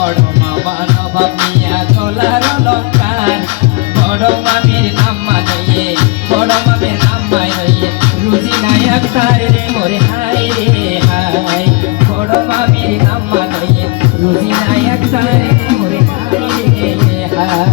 বড় মামা নবাব মিয়া গলার অলঙ্কার বড় মামির নাম মানাইয়ে বড় মামির নাম মানাইয়ে রুজি নায়ক তার রে মোরে হাই রে হাই বড় মামির নাম মানাইয়ে রুজি নায়ক তার রে মোরে হাই রে হাই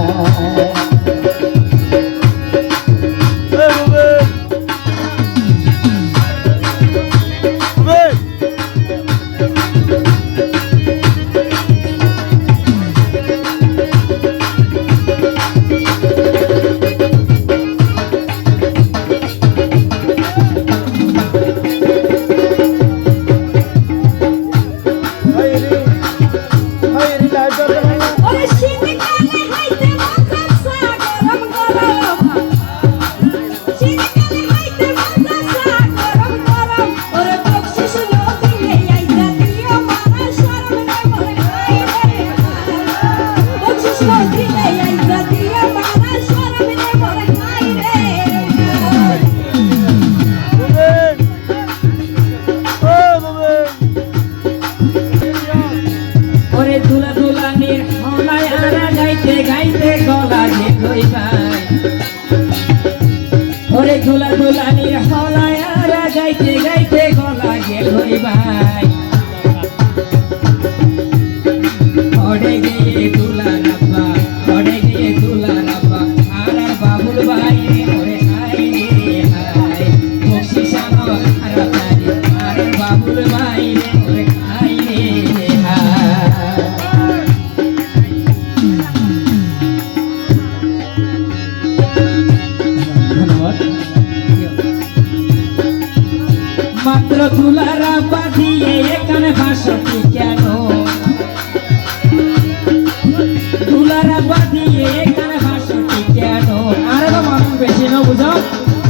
ধুলা ধুলানির হলায় আরা গাইতে গাইতে গলা গেল হই ভাই ওড়ে গিয়ে ধুলা রাব্বা ওড়ে গিয়ে ধুলা রাব্বা আরা বাবুল ভাই রে ওরে হাই রে হাই বকশিশানো আরা তারি আরে বাবুল ভাই রে ওরে হাই রে হাই মাত্র তুলারা বাঁধিয়ে এখানে ভাসতি কেন তুলারা বাঁধিয়ে এখানে ভাসতি কেন আরে তো মানুষ বেশি না বুঝো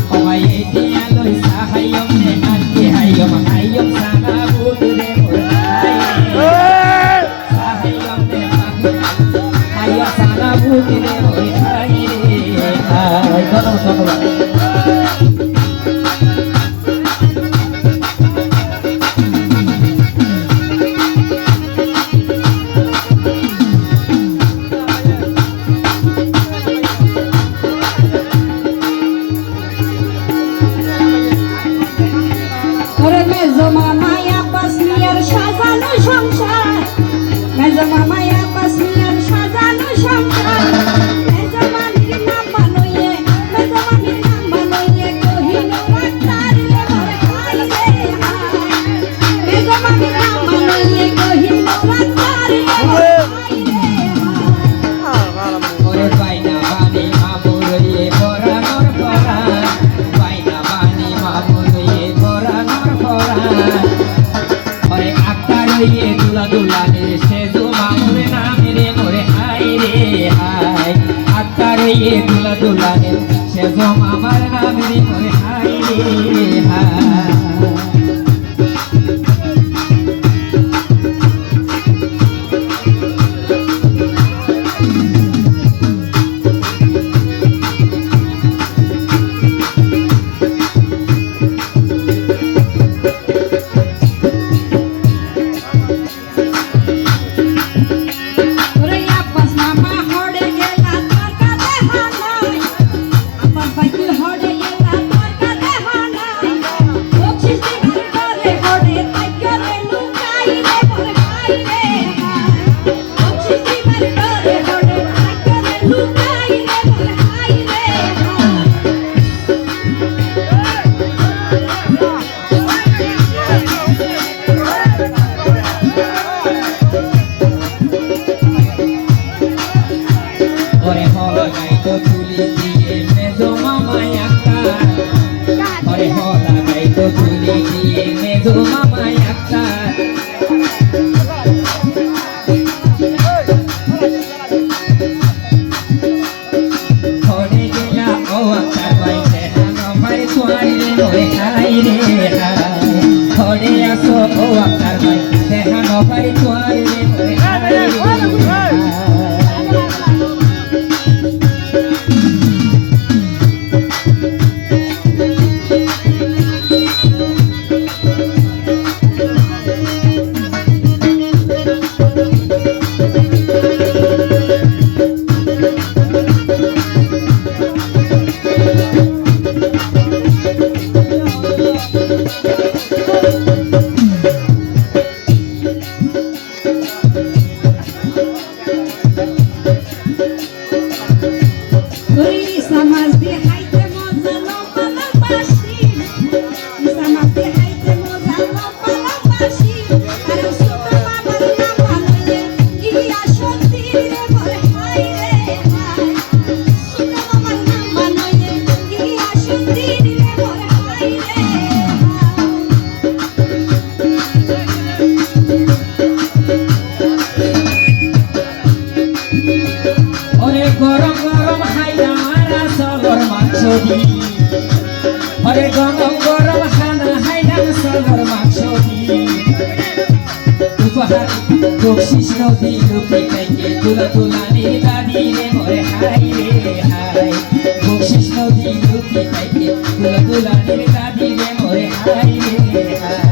সবাই এটি আলোই সাহায্যম নে নাকি হাইয়ম হাইয়ম সানা বুদরে সাহায্যম নে হাইয়ম সানা বুদরে ওই হাই রে হাই ধন্যবাদ দুলা দুলানে সেজম আমার নামের মনে হাই রে হাই হারি বকশিস নদী লুকি থেকে তুলা তুলানির দাদি রে মোরে হাই রে হাই বকশিস নদী লুকি থেকে তুলা তুলানির দাদি রে মোরে হাই রে হাই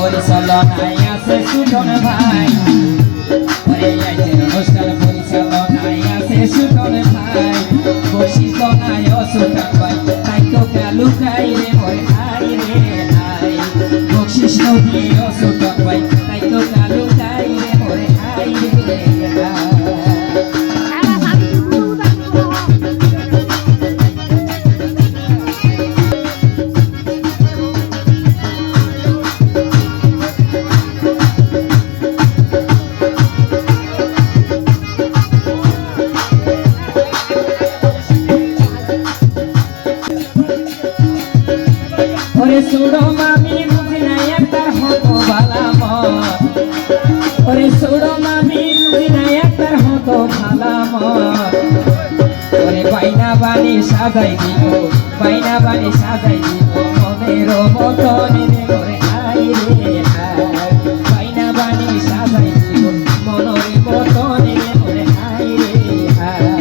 পরিচালনায় আছে সুজন ভাই ওরে আইছে অনুষ্ঠান পরিচালনায় আছে সুজন ভাই বকশিস নাই অসুটান ভাই তাই তো লুকাই রে মোরে হাই রে হাই বকশিস নদী অসুটান ভাই তাই তো লুকাই রে মোরে হাই রে হাই ওরে সুড়ো মামি রুজিনায়া তার হতো ভালা মত ওরে সুড়ো মামি রুজিনায়া তার হতো ভালা মত ওরে বাইনা বানি সাজাই দিব বাইনা বানি সাজাই দিব মনের মতন রে ওরে হাই রে হাই বাইনা বানি সাজাই দিব মনের মতন রে ওরে হাই রে হাই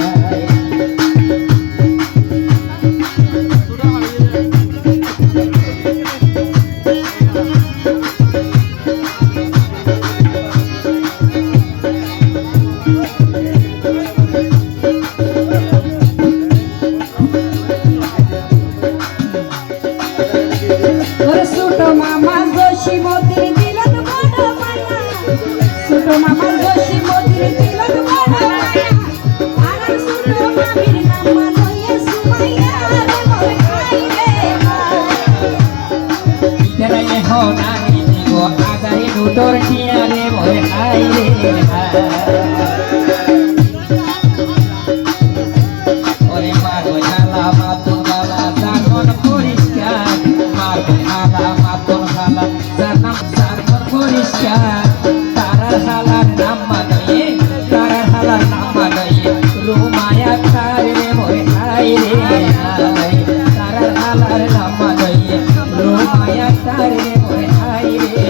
তোর টিয়ারে মোরে হাই রে হাই ওরে মাগো হালা মাতুন গালা জানন পরিষ্কার মাগো হালা মাতুন গালা জানন পরিষ্কার তারার হালার নাম মানয়ে তারার হালার নাম মানয়ে রুমায়া তারে মোরে হাই রে হাই তারার হালার নাম মানয়ে রুমায়া তারে মোরে হাই রে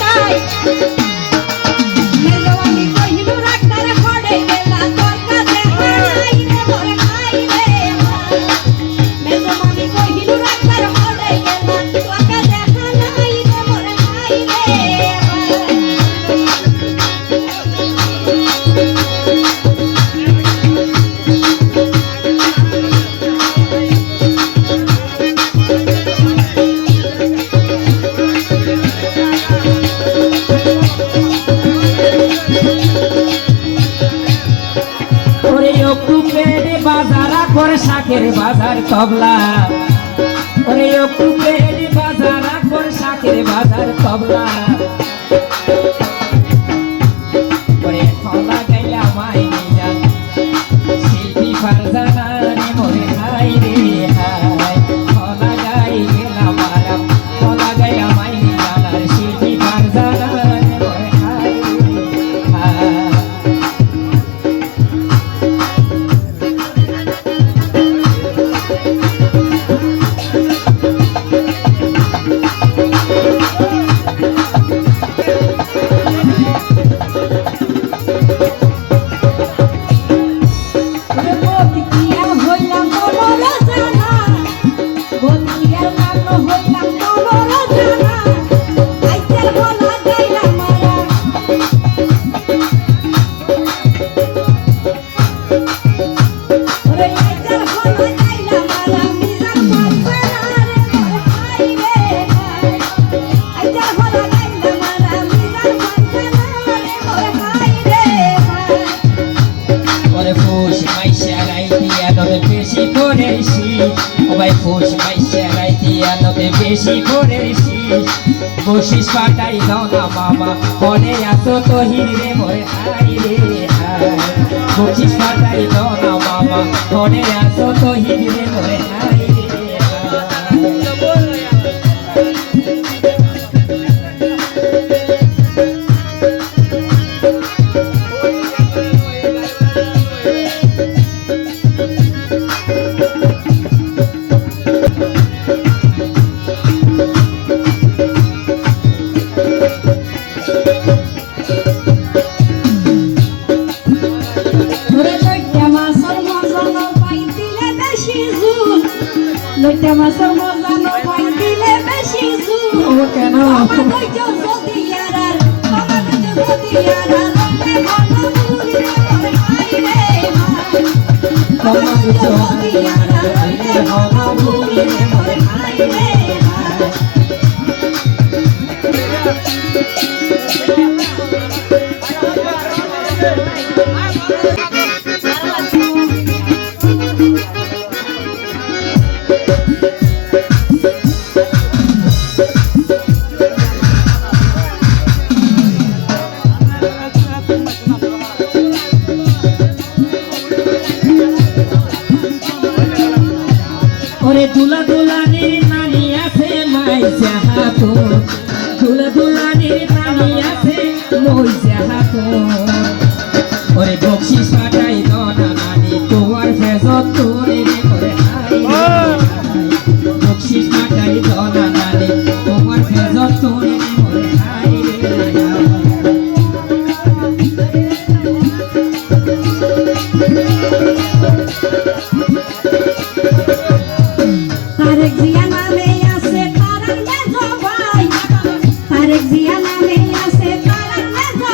তাই মেজো আমি কহিল রাখার পড়ে গেলা তোর কাছে হাই রে মোর হাই রে মেজো আমি কহিল রাখার পড়ে গেলা তোর কাছে হাই রে মোর হাই রে শাকের বাজার তবলা ওরে একটু পেট বাজার আকবর শাকের বাজার তবলা ওরে ফলা গাইলা মাইনি যান শিল্পী ফারজানা রে মোরে হাই রে হাই ফলা গাই গেলা মারা ফলা গাইলা মাইনি যান আর শিল্পী ফারজানা রে মোরে হাই রে হাই বেশি করেছি বসিস পাটাই দাও না মামা মনে এত তো হিরে মোরে হাই রে হাই বসিস পাটাই দাও না মামা মনে এত তো হিরে মোরে হাই রে লইটা মাছের মজা নো পাই দিলে বেশি জুল ও কেন আমার কইছো যদি ইয়ারার আমার কইছো যদি ইয়ারার রে ভালো ভুলি রে হাই রে হাই আমার কইছো যদি ইয়ারার রে ভালো ভুলি রে হাই রে হাই ওরে দুলা দুলানির নানি আছে মাইজা হাতো দুলা দুলানির নানি আছে মইজা হাতো ওরে বকশিস পাঠাই দনা নানি তোমার ফেজত তোরে রে ওরে হাই রে বকশিস পাঠাই দনা নানি তোমার ফেজত তোরে রে ওরে হাই রে তারেক জিয়া নামে আছে তারার মেজো ভাই তারেক জিয়া নামে আছে তারার মেজো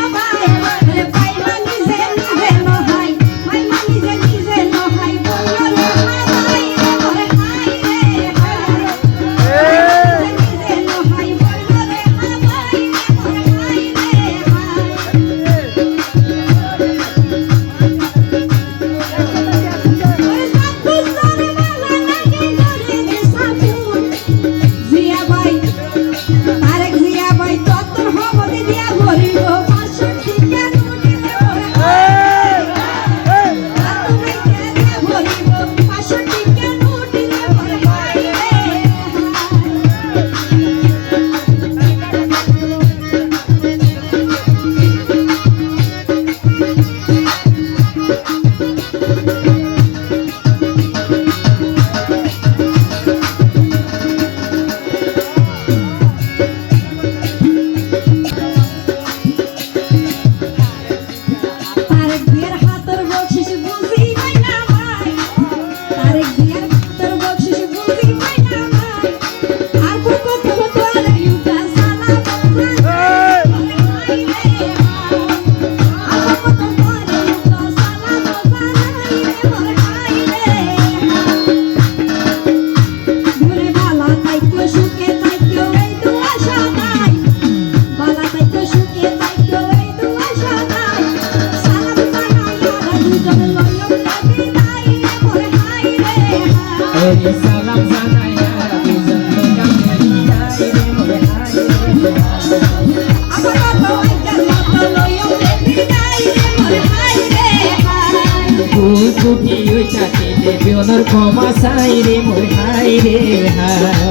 ভুল ত্রুটি ওই চাকরিতে বিয়নের ক্ষমা চাই রে মোর হাই রে হাই